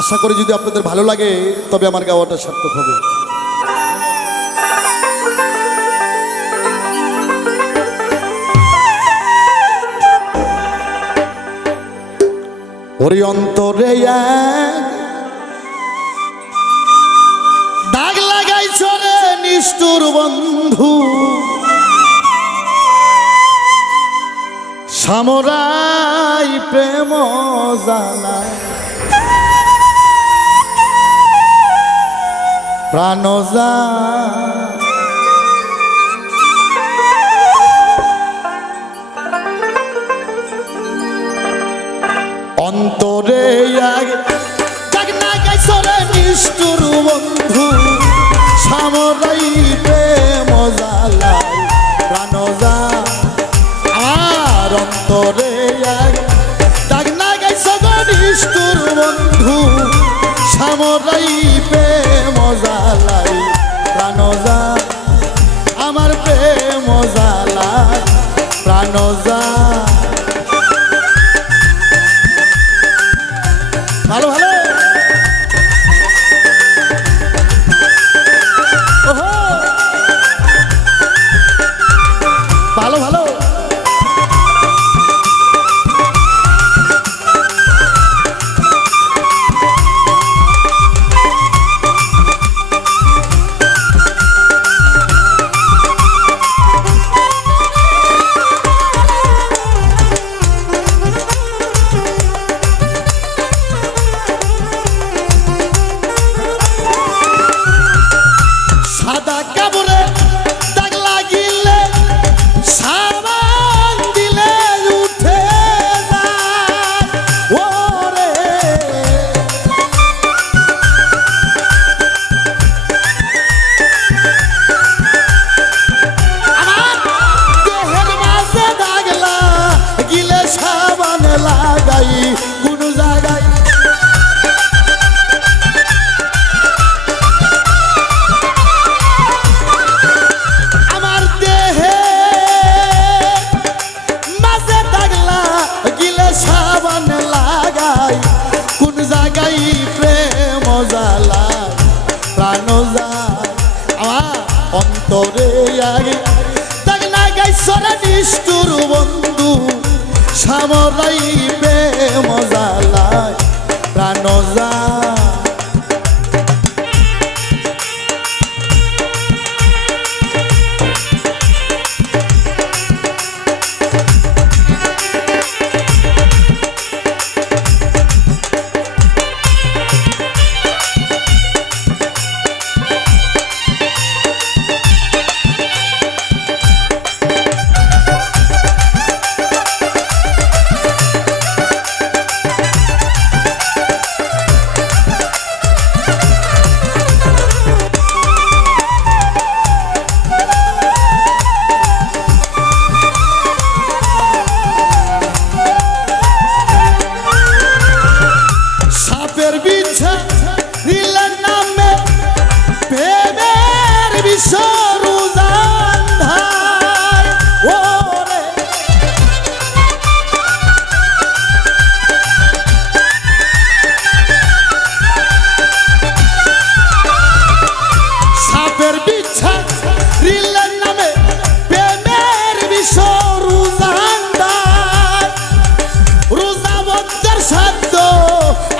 আশা করি যদি আপনাদের ভালো লাগে তবে আমার গাওয়াটা সার্থক হবে। ওরে অন্তরে দাগ লাগাইছ রে নিষ্ঠুর বন্ধু, সামরাই প্রেম জালা প্রাণ যা অন্তরে দাগ লাগাইছ রে নিষ্ঠুর বন্ধু, সামরাই প্রেম জালা প্রাণ যা অন্তরে দাগ লাগাইছ নিষ্ঠুর বন্ধু, সামরাই প্রেম জালাই প্রাণ যা আমার প্রেম জালাই প্রাণ যা। ভালো ভালো ভালো ভালো অন্তরে দাগ লাগাইছ রে নিষ্ঠুর বন্ধু, সামরাই প্রেম জালাই প্রাণ যা।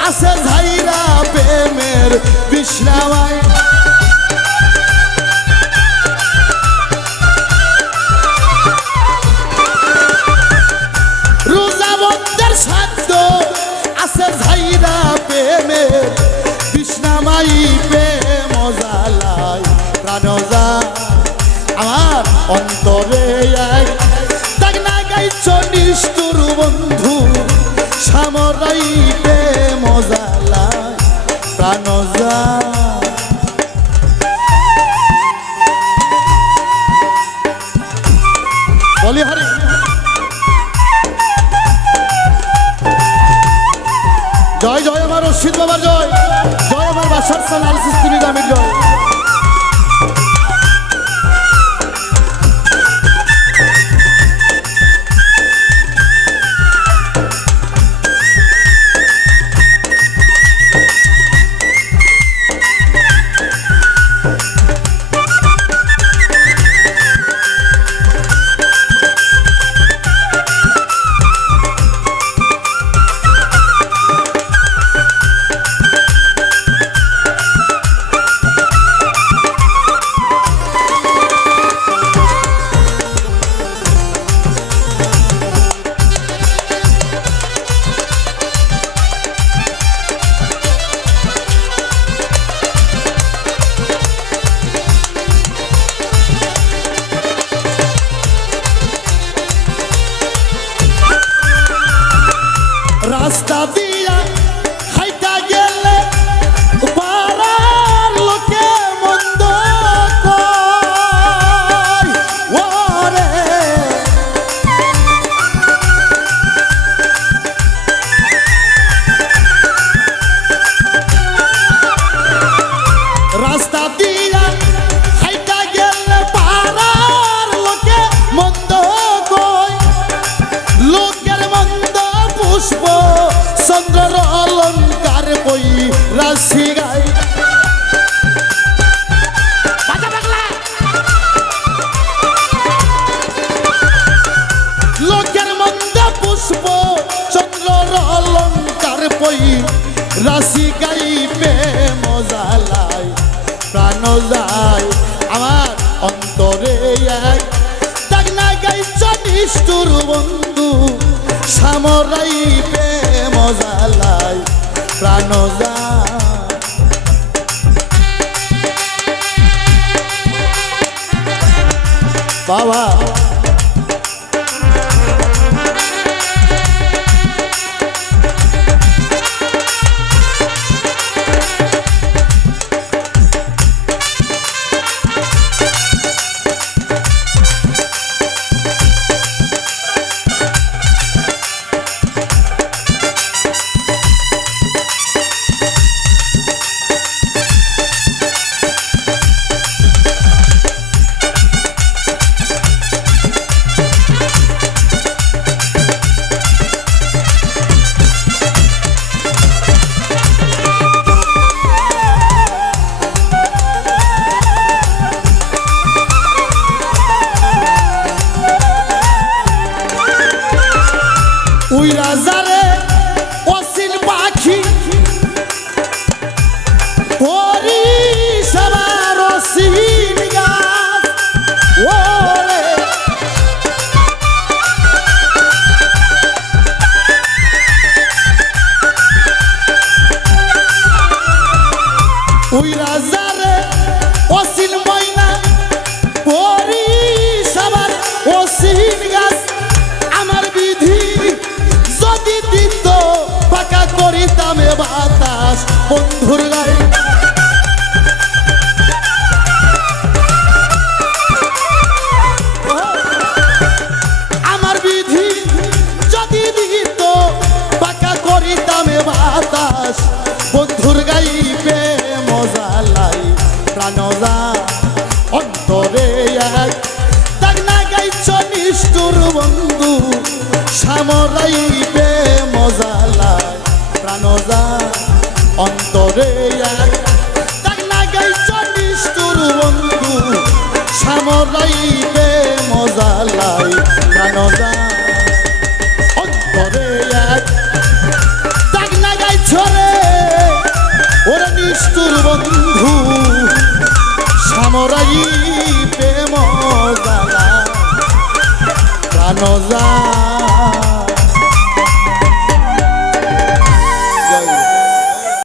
আছে ঝাইরা প্রেমের বিষ্ণায় রোজাবন্দের সাধ্য আছে ঝাইরা প্রেমের বিষ্ণামাই প্রেম জালাই প্রাণ যা আমার অন্তরে দাগ লাগাইছ নিষ্ঠুর বন্ধু, সামরাই প্রেম জালাই প্রাণ যা। বলি হরি জয় জয় আমার রশিদ বাবার জয়, জয় আমার বাসার সাল আল সিস্তিনি দামির জয়। রাশি গাই লোকের মন্দে পুষ্প চন্দ্র অলঙ্কার পই রাশি গাইবে মজালাই প্রাণ যায় আমার অন্তরে এক তাক না গাইছ নিষ্ঠুর বন্ধু সামরাইবে মজালাই প্রাণ যায় বাবা ওই রাজারে অসিল পাখি পরি সবার অসিল গাছ ওরে ওই রাজারে অসিল ময়না পরি সবার অসিল গাছ আমার বিধি যদি দিত পাকা করিতাম বাতাস বন্ধুর গায়ে আমার বিধি যদি দিত পাকা করিতাম বাতাস বন্ধুর গাইবে মজা লাই প্রাণ যা অন্তরে এক তাক না গাইছ নিষ্ঠুর বন্ধু সামরাইবে মজা লাই প্রাণ যা অন্তরে এক তাক না গাইছ নিষ্ঠুর বন্ধু সামরাইবে মজা লাই প্রাণ যা অন্তরে এক তাক না গাইছ রে ওরে নিষ্ঠুর বন্ধু সামরাইবে মজা লাই প্রাণ যা